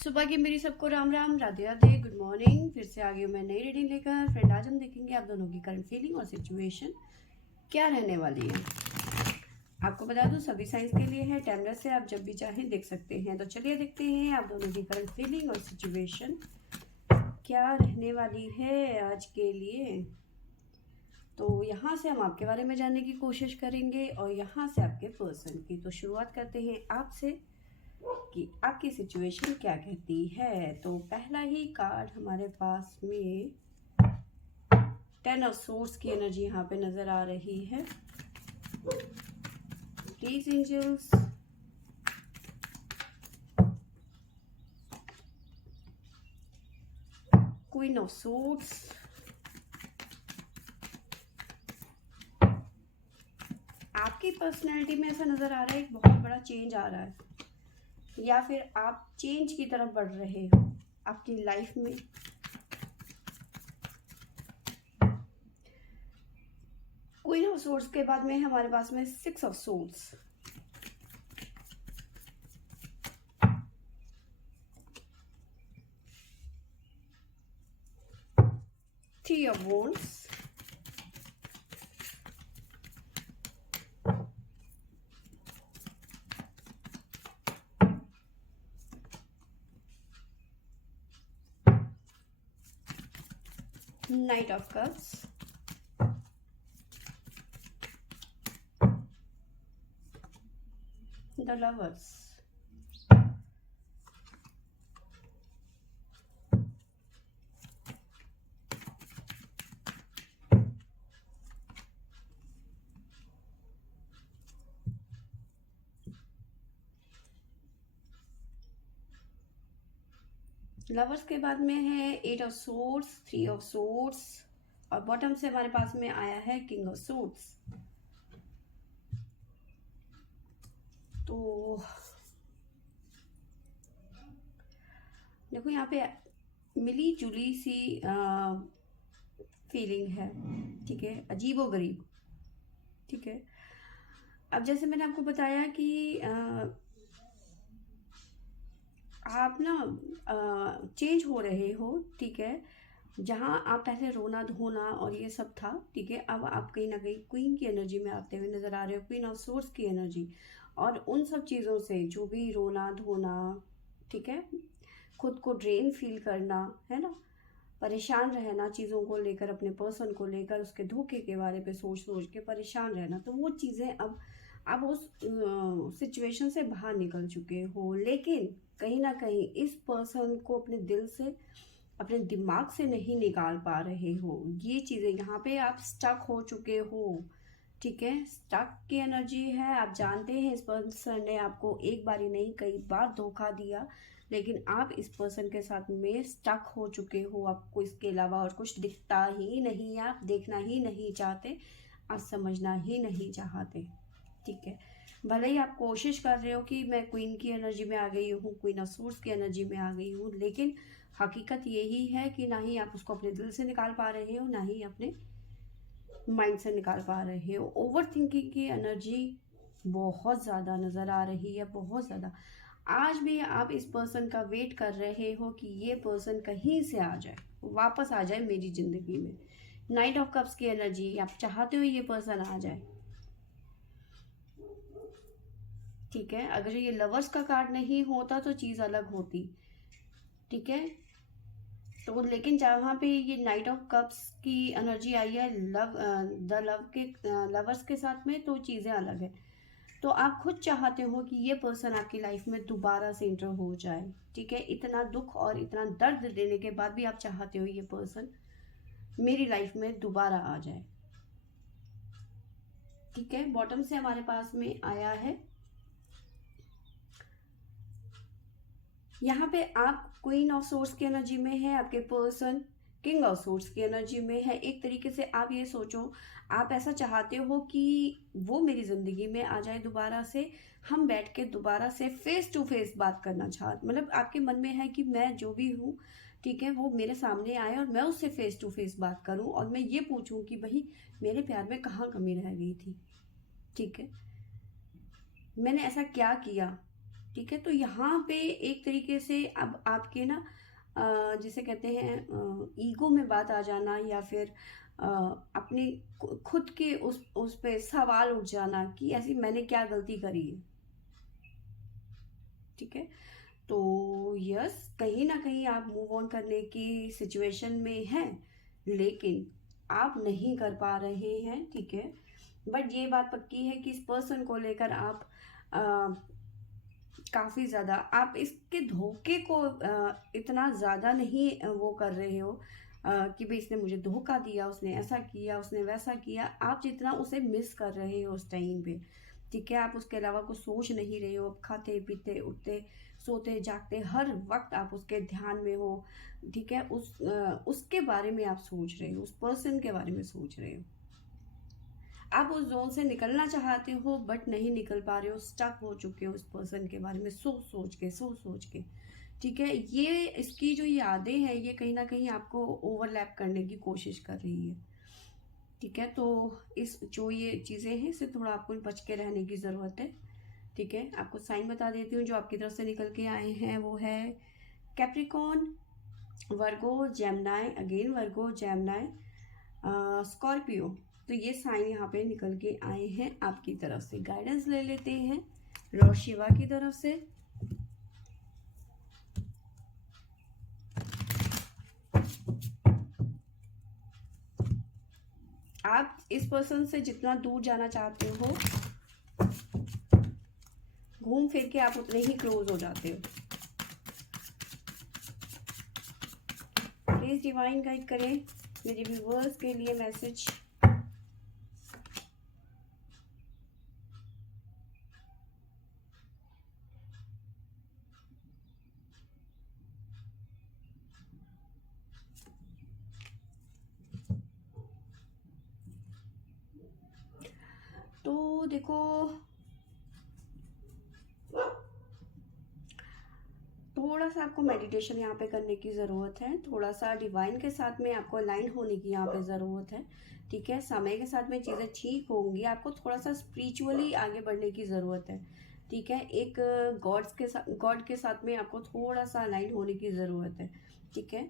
सुबह की मेरी सबको राम राम, राधे राधे, गुड मॉर्निंग। फिर से आ गई हूँ मैं नई रीडिंग लेकर। फ्रेंड, आज हम देखेंगे आप दोनों की करंट फीलिंग और सिचुएशन क्या रहने वाली है। आपको बता दूं सभी साइंस के लिए है, टाइमलेस से आप जब भी चाहें देख सकते हैं। तो चलिए देखते हैं आप दोनों की करंट फीलिंग और सिचुएशन क्या रहने वाली है आज के लिए। तो यहाँ से हम आपके बारे में जानने की कोशिश करेंगे और यहाँ से आपके पर्सन की। तो शुरुआत करते हैं आपसे कि आपकी सिचुएशन क्या कहती है। तो पहला ही कार्ड हमारे पास में 10 ऑफ सोर्स की एनर्जी यहाँ पे नजर आ रही है। Please angels, queen of source, आपकी पर्सनैलिटी में ऐसा नजर आ रहा है एक बहुत बड़ा चेंज आ रहा है या फिर आप चेंज की तरफ बढ़ रहे हो आपकी लाइफ में। क्वीन ऑफ सोर्स के बाद में हमारे पास में 6 of source, three of wands, night of cups, the lovers. Lovers के बाद में है 8 ऑफ सोर्स, 3 ऑफ सोर्स और बॉटम से हमारे पास में आया है किंग ऑफ सोर्स। तो देखो यहाँ पे मिली जुली सी फीलिंग है, ठीक है, अजीबो गरीब, ठीक है। अब जैसे मैंने आपको बताया कि आप ना चेंज हो रहे हो, ठीक है। जहाँ आप पहले रोना धोना और ये सब था, ठीक है, अब आप कहीं ना कहीं क्वीन की एनर्जी में आते हुए नजर आ रहे हो, क्वीन ऑफ सोर्स की एनर्जी। और उन सब चीज़ों से जो भी रोना धोना, ठीक है, खुद को ड्रेन फील करना, है ना, परेशान रहना चीज़ों को लेकर, अपने पर्सन को लेकर, उसके धोखे के बारे पे सोच सोच के परेशान रहना, तो वो चीज़ें अब आप उस सिचुएशन से बाहर निकल चुके हो। लेकिन कहीं ना कहीं इस पर्सन को अपने दिल से, अपने दिमाग से नहीं निकाल पा रहे हो। ये चीज़ें यहाँ पे आप स्टक हो चुके हो, ठीक है। स्टक की एनर्जी है। आप जानते हैं इस पर्सन ने आपको एक बार ही नहीं कई बार धोखा दिया, लेकिन आप इस पर्सन के साथ में स्टक हो चुके हो। आपको इसके अलावा और कुछ दिखता ही नहीं, आप देखना ही नहीं चाहते, आप समझना ही नहीं चाहते, ठीक है। भले ही आप कोशिश कर रहे हो कि मैं क्वीन की एनर्जी में आ गई हूँ, क्वीन ऑफ सोर्स की एनर्जी में आ गई हूँ, लेकिन हकीकत यही है कि ना ही आप उसको अपने दिल से निकाल पा रहे हो, ना ही अपने माइंड से निकाल पा रहे हो। ओवर थिंकिंग की एनर्जी बहुत ज़्यादा नज़र आ रही है, बहुत ज़्यादा। आज भी आप इस पर्सन का वेट कर रहे हो कि ये पर्सन कहीं से आ जाए, वापस आ जाए मेरी ज़िंदगी में। नाइट ऑफ कप्स की एनर्जी, आप चाहते हो ये पर्सन आ जाए, ठीक है। अगर ये लवर्स का कार्ड नहीं होता तो चीज़ अलग होती, ठीक है। तो लेकिन जहाँ पे ये नाइट ऑफ कप्स की एनर्जी आई है लव, द लव के लवर्स के साथ में, तो चीज़ें अलग है। तो आप खुद चाहते हो कि ये पर्सन आपकी लाइफ में दोबारा से इंटर हो जाए, ठीक है। इतना दुख और इतना दर्द देने के बाद भी आप चाहते हो ये पर्सन मेरी लाइफ में दोबारा आ जाए, ठीक है। बॉटम से हमारे पास में आया है, यहाँ पे आप क्वीन ऑफ सोर्स की एनर्जी में है, आपके पर्सन किंग ऑफ सोर्स की एनर्जी में है। एक तरीके से आप ये सोचो, आप ऐसा चाहते हो कि वो मेरी ज़िंदगी में आ जाए दोबारा से, हम बैठ के दोबारा से फेस टू फेस बात करना मतलब आपके मन में है कि मैं जो भी हूँ, ठीक है, वो मेरे सामने आए और मैं उससे फेस टू फेस बात करूँ और मैं ये पूछूँ कि भाई मेरे प्यार में कहाँ कमी रह गई थी, ठीक है, मैंने ऐसा क्या किया ठीक है। तो यहाँ पे एक तरीके से अब आपके ना जिसे कहते हैं ईगो में बात आ जाना, या फिर अपनी खुद के उस पे सवाल उठ जाना कि ऐसी मैंने क्या गलती करी है। ठीक है। तो यस, कहीं ना कहीं आप मूव ऑन करने की सिचुएशन में हैं, लेकिन आप नहीं कर पा रहे हैं। ठीक है। बट ये बात पक्की है कि इस पर्सन को लेकर आप काफ़ी ज़्यादा आप इसके धोखे को इतना ज़्यादा नहीं वो कर रहे हो कि भाई इसने मुझे धोखा दिया, उसने ऐसा किया, उसने वैसा किया। आप जितना उसे मिस कर रहे हो उस टाइम पे, ठीक है, आप उसके अलावा कुछ सोच नहीं रहे हो। आप खाते पीते उठते सोते जागते हर वक्त आप उसके ध्यान में हो। ठीक है। उसके बारे में आप सोच रहे हो, उस पर्सन के बारे में सोच रहे हो। आप उस जोन से निकलना चाहते हो बट नहीं निकल पा रहे हो, स्टक हो चुके हो उस पर्सन के बारे में सोच सोच के। ठीक है। ये इसकी जो यादें हैं ये कहीं ना कहीं आपको ओवरलैप करने की कोशिश कर रही है। ठीक है। तो इस जो ये चीज़ें हैं इससे थोड़ा आपको बच के रहने की ज़रूरत है। ठीक है। आपको साइन बता देती हूँ जो आपकी तरफ से निकल के आए हैं, वो है कैप्रिकॉन, वर्गो, जेमिनी, अगेन वर्गो, जेमिनी, स्कॉर्पियो। तो ये साइन यहाँ पे निकल के आए हैं आपकी तरफ से। गाइडेंस ले लेते हैं लॉर्ड शिवा की तरफ से। आप इस पर्सन से जितना दूर जाना चाहते हो, घूम फिर के आप उतने ही क्लोज हो जाते हो। प्लीज डिवाइन गाइड करें मेरे व्यूअर्स के लिए मैसेज। तो देखो, थोड़ा सा आपको मेडिटेशन यहाँ पे करने की ज़रूरत है, थोड़ा सा डिवाइन के साथ में आपको अलाइन होने की यहाँ पे ज़रूरत है। ठीक है। समय के साथ में चीज़ें ठीक होंगी, आपको थोड़ा सा स्पिरिचुअली आगे बढ़ने की ज़रूरत है। ठीक है। एक गॉड के साथ में आपको थोड़ा सा अलाइन होने की ज़रूरत है। ठीक है।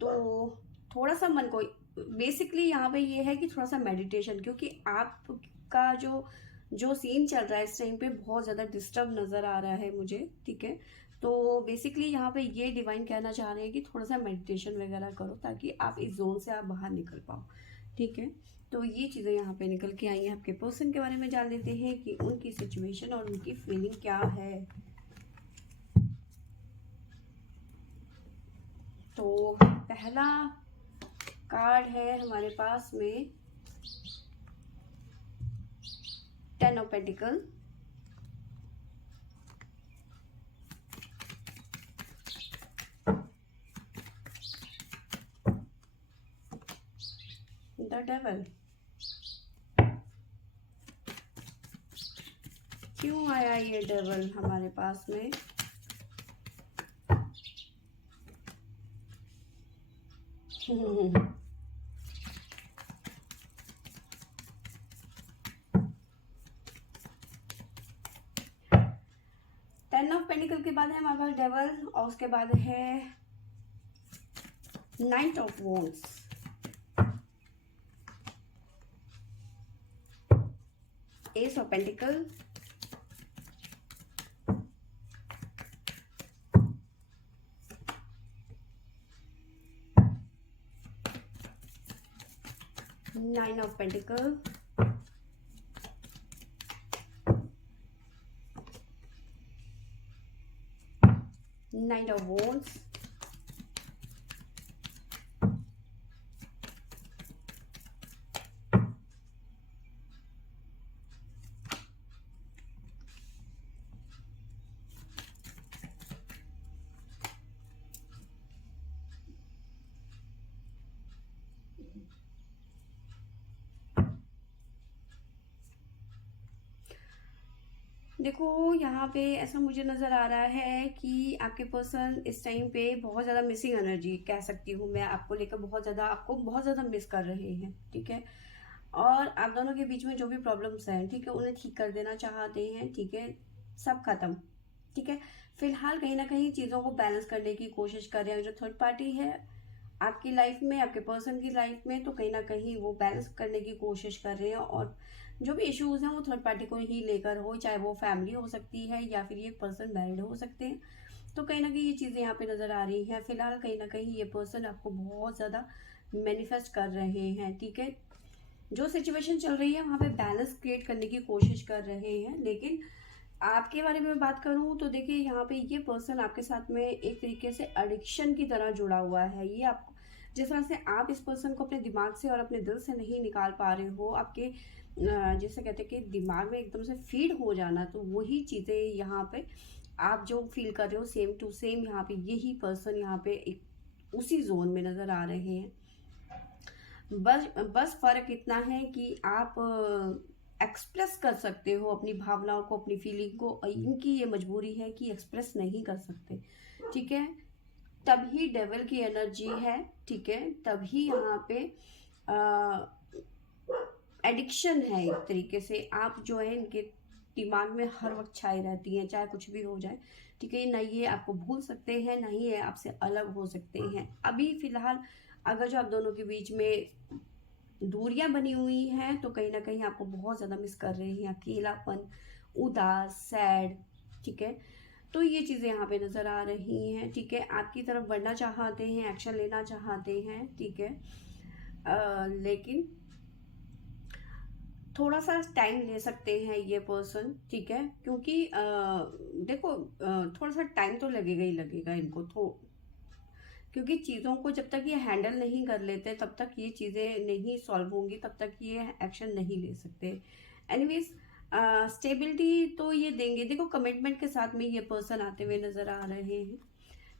तो थोड़ा सा मन को, बेसिकली यहाँ पे ये है कि थोड़ा सा मेडिटेशन, क्योंकि आपका जो जो सीन चल रहा है इस टाइम पे बहुत ज़्यादा डिस्टर्ब नज़र आ रहा है मुझे। ठीक है। तो बेसिकली यहाँ पे ये डिवाइन कहना चाह रहे हैं कि थोड़ा सा मेडिटेशन वगैरह करो ताकि आप इस जोन से आप बाहर निकल पाओ। ठीक है। तो ये चीज़ें यहाँ पे निकल के आई हैं। आपके पर्सन के बारे में जान लेते हैं कि उनकी सिचुएशन और उनकी फीलिंग क्या है। तो पहला कार्ड है हमारे पास में 10 ऑफ पेंटिकल, द डेविल। क्यों आया ये डेविल हमारे पास में? टेन ऑफ पेंटिकल के बाद है हमारे पास डेविल, और उसके बाद है night of wands, S of pentacle, nine of pentacle, night of wands, देखो यहाँ पे ऐसा मुझे नज़र आ रहा है कि आपके पर्सन इस टाइम पे बहुत ज़्यादा मिसिंग एनर्जी कह सकती हूँ मैं, आपको लेकर बहुत ज़्यादा, आपको बहुत ज़्यादा मिस कर रहे हैं। ठीक है। और आप दोनों के बीच में जो भी प्रॉब्लम्स हैं, ठीक है, उन्हें ठीक कर देना चाहते हैं। ठीक है। सब खत्म। ठीक है। फिलहाल कहीं ना कहीं चीज़ों को बैलेंस करने की कोशिश कर रहे हैं। जो थर्ड पार्टी है आपकी लाइफ में, आपके पर्सन की लाइफ में, तो कहीं ना कहीं वो बैलेंस करने की कोशिश कर रहे हैं, और जो भी इश्यूज हैं वो थर्ड पार्टी को ही लेकर हो, चाहे वो फैमिली हो सकती है या फिर ये पर्सन मैरिड हो सकते हैं। तो कहीं ना कहीं ये चीज़ें यहाँ पे नज़र आ रही हैं। फिलहाल कहीं ना कहीं ये पर्सन आपको बहुत ज़्यादा मैनिफेस्ट कर रहे हैं, ठीक है। जो सिचुएशन चल रही है वहाँ पे बैलेंस क्रिएट करने की कोशिश कर रहे हैं। लेकिन आपके बारे में बात करूँ तो देखिए, यहाँ पे ये पर्सन आपके साथ में एक तरीके से एडिक्शन की तरह जुड़ा हुआ है। ये आप जिस तरह से आप इस पर्सन को अपने दिमाग से और अपने दिल से नहीं निकाल पा रहे हो, आपके जैसे कहते हैं कि दिमाग में एकदम से फीड हो जाना, तो वही चीज़ें यहाँ पे आप जो फील कर रहे हो सेम टू सेम यहाँ पे यही पर्सन यहाँ पे एक उसी जोन में नज़र आ रहे हैं। बस बस फर्क इतना है कि आप एक्सप्रेस कर सकते हो अपनी भावनाओं को, अपनी फीलिंग को। इनकी ये मजबूरी है कि एक्सप्रेस नहीं कर सकते, ठीक है। तभी डेविल की एनर्जी है, ठीक है। तभी यहाँ पे एडिक्शन है एक तरीके से। आप जो है इनके दिमाग में हर वक्त छाई रहती हैं, चाहे कुछ भी हो जाए, ठीक है। ना ये आपको भूल सकते हैं, ना ही ये आपसे अलग हो सकते हैं। अभी फिलहाल अगर जो आप दोनों के बीच में दूरियां बनी हुई हैं तो कहीं ना कहीं आपको बहुत ज़्यादा मिस कर रहे हैं, अकेलापन, उदास, सैड, ठीक है। तो ये चीज़ें यहाँ पे नज़र आ रही हैं, ठीक है। आपकी तरफ बढ़ना चाहते हैं, एक्शन लेना चाहते हैं, ठीक है। लेकिन थोड़ा सा टाइम ले सकते हैं ये पर्सन, ठीक है। क्योंकि देखो, थोड़ा सा टाइम तो लगेगा ही लगेगा इनको तो, क्योंकि चीज़ों को जब तक ये हैंडल नहीं कर लेते तब तक ये चीज़ें नहीं सॉल्व होंगी, तब तक ये एक्शन नहीं ले सकते। एनीवेज, स्टेबिलिटी तो ये देंगे। देखो, कमिटमेंट के साथ में ये पर्सन आते हुए नज़र आ रहे हैं,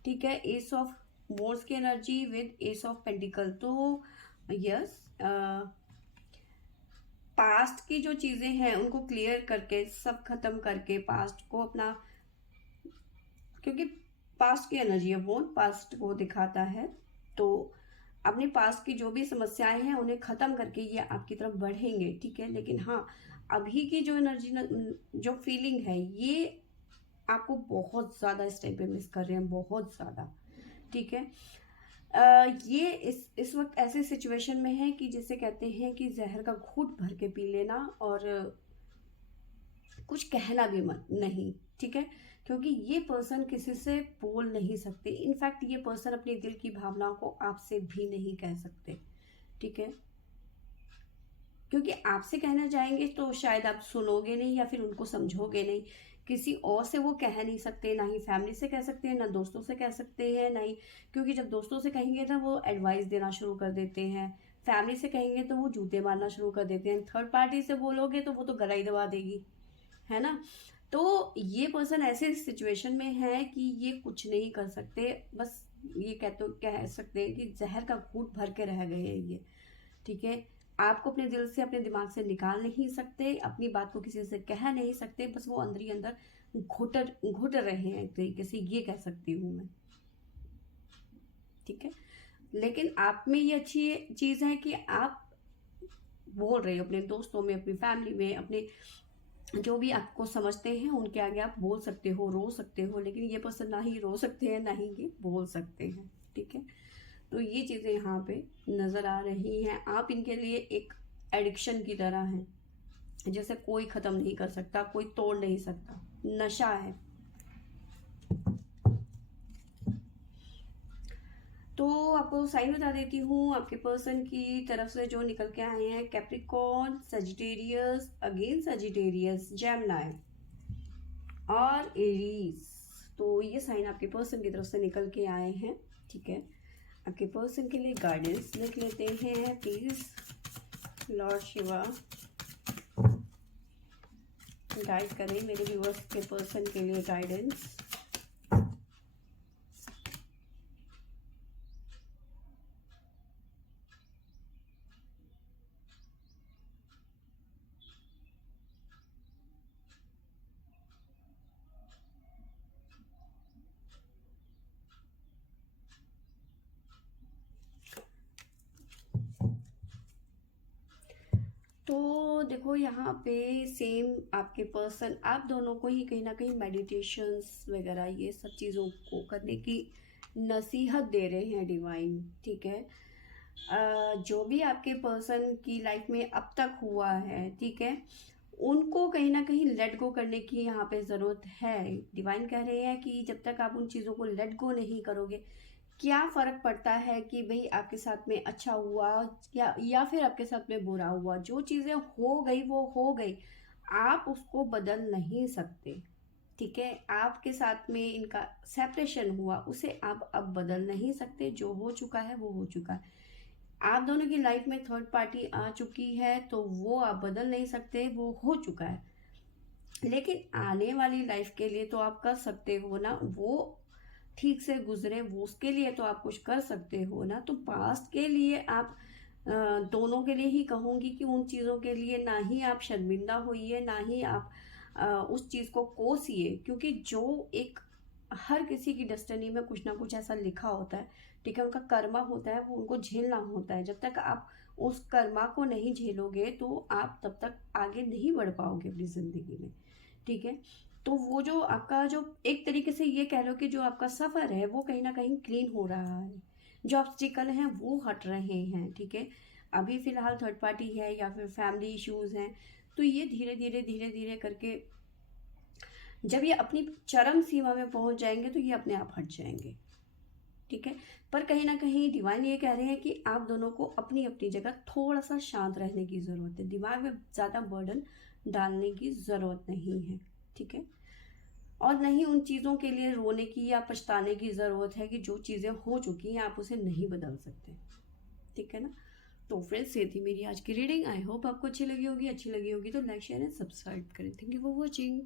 ठीक है। एस ऑफ वॉन्ड्स की energy with S of pentacle. तो यस, पास्ट की जो चीज़ें हैं उनको क्लियर करके, सब खत्म करके पास्ट को अपना, क्योंकि पास्ट की एनर्जी है, वो पास्ट को दिखाता है। तो अपने पास्ट की जो भी समस्याएं हैं उन्हें ख़त्म करके ये आपकी तरफ बढ़ेंगे, ठीक है। लेकिन हाँ, अभी की जो एनर्जी, जो फीलिंग है, ये आपको बहुत ज़्यादा इस टाइम पे मिस कर रहे हैं, बहुत ज़्यादा, ठीक है। ये इस वक्त ऐसी सिचुएशन में है कि जिसे कहते हैं कि जहर का घूंट भर के पी लेना, और कुछ कहना भी मत नहीं, ठीक है। क्योंकि ये पर्सन किसी से बोल नहीं सकते। इनफैक्ट ये पर्सन अपने दिल की भावनाओं को आपसे भी नहीं कह सकते, ठीक है। क्योंकि आपसे कहना चाहेंगे तो शायद आप सुनोगे नहीं या फिर उनको समझोगे नहीं। किसी और से वो कह नहीं सकते, ना ही फैमिली से कह सकते हैं, ना दोस्तों से कह सकते हैं, ना ही, क्योंकि जब दोस्तों से कहेंगे तो वो एडवाइस देना शुरू कर देते हैं, फैमिली से कहेंगे तो वो जूते मारना शुरू कर देते हैं, थर्ड पार्टी से बोलोगे तो वो तो गला ही दबा देगी, है ना। तो ये पर्सन ऐसे सिचुएशन में है कि ये कुछ नहीं कर सकते। बस ये कह सकते हैं कि जहर का घूंट भर के रह गए हैं ये, ठीक है। आपको अपने दिल से, अपने दिमाग से निकाल नहीं सकते, अपनी बात को किसी से कह नहीं सकते। बस वो अंदर ही अंदर घुट रहे हैं, एक तरीके से ये कह सकती हूँ मैं, ठीक है। लेकिन आप में ये अच्छी चीज़ है कि आप बोल रहे हो अपने दोस्तों में, अपनी फैमिली में, अपने जो भी आपको समझते हैं उनके आगे आप बोल सकते हो, रो सकते हो। लेकिन ये पर्सन ना ही रो सकते हैं, ना ही ये बोल सकते हैं, ठीक है। तो ये चीज़ें यहाँ पे नज़र आ रही हैं। आप इनके लिए एक एडिक्शन की तरह हैं, जैसे कोई ख़त्म नहीं कर सकता, कोई तोड़ नहीं सकता, नशा है। तो आपको साइन बता देती हूँ आपके पर्सन की तरफ से जो निकल के आए हैं, Capricorn, Sagittarius, again Sagittarius, Gemini और एरीज। तो ये साइन आपके पर्सन की तरफ से निकल के आए हैं, ठीक है। आपके पर्सन के लिए गाइडेंस लिख लेते हैं, प्लीज लॉर्ड शिवा गाइड करें मेरे व्यूअर्स के पर्सन के लिए गाइडेंस। तो देखो यहाँ पे सेम आपके पर्सन आप दोनों को ही कहीं ना कहीं मेडिटेशंस वगैरह ये सब चीज़ों को करने की नसीहत दे रहे हैं डिवाइन, ठीक है। जो भी आपके पर्सन की लाइफ में अब तक हुआ है, ठीक है, उनको कहीं ना कहीं लेट गो करने की यहाँ पे ज़रूरत है। डिवाइन कह रहे हैं कि जब तक आप उन चीज़ों को लेट गो नहीं करोगे, क्या फ़र्क पड़ता है कि भाई आपके साथ में अच्छा हुआ या फिर आपके साथ में बुरा हुआ। जो चीज़ें हो गई वो हो गई, आप उसको बदल नहीं सकते, ठीक है। आपके साथ में इनका सेपरेशन हुआ, उसे आप अब बदल नहीं सकते। जो हो चुका है वो हो चुका है। आप दोनों की लाइफ में थर्ड पार्टी आ चुकी है तो वो आप बदल नहीं सकते, वो हो चुका है। लेकिन आने वाली लाइफ के लिए तो आप कर सकते हो ना, वो ठीक से गुजरे वो उसके लिए तो आप कुछ कर सकते हो ना। तो पास्ट के लिए आप दोनों के लिए ही कहूँगी कि उन चीज़ों के लिए ना ही आप शर्मिंदा होइए, ना ही आप उस चीज़ को कोसिए, क्योंकि जो एक हर किसी की डेस्टिनी में कुछ ना कुछ ऐसा लिखा होता है, ठीक है, उनका कर्मा होता है, वो उनको झेलना होता है। जब तक आप उस कर्मा को नहीं झेलोगे तो आप तब तक आगे नहीं बढ़ पाओगे अपनी ज़िंदगी में, ठीक है। तो वो जो आपका जो एक तरीके से ये कह लो कि जो आपका सफ़र है वो कहीं ना कहीं क्लीन हो रहा है, जो ऑब्स्टिकल हैं वो हट रहे हैं, ठीक है। अभी फ़िलहाल थर्ड पार्टी है या फिर फैमिली इश्यूज़ हैं, तो ये धीरे धीरे करके जब ये अपनी चरम सीमा में पहुंच जाएंगे तो ये अपने आप हट जाएंगे, ठीक है। पर कहीं ना कहीं डिवाइन ये कह रहे हैं कि आप दोनों को अपनी अपनी जगह थोड़ा सा शांत रहने की ज़रूरत है, दिमाग में ज़्यादा बर्डन डालने की ज़रूरत नहीं है, ठीक है। और नहीं उन चीज़ों के लिए रोने की या पछताने की ज़रूरत है कि जो चीज़ें हो चुकी हैं आप उसे नहीं बदल सकते, ठीक है ना। तो फ्रेंड्स, ये थी मेरी आज की रीडिंग। आई होप आपको अच्छी लगी होगी। अच्छी लगी होगी तो लाइक शेयर एंड सब्सक्राइब करें। Thank you for watching.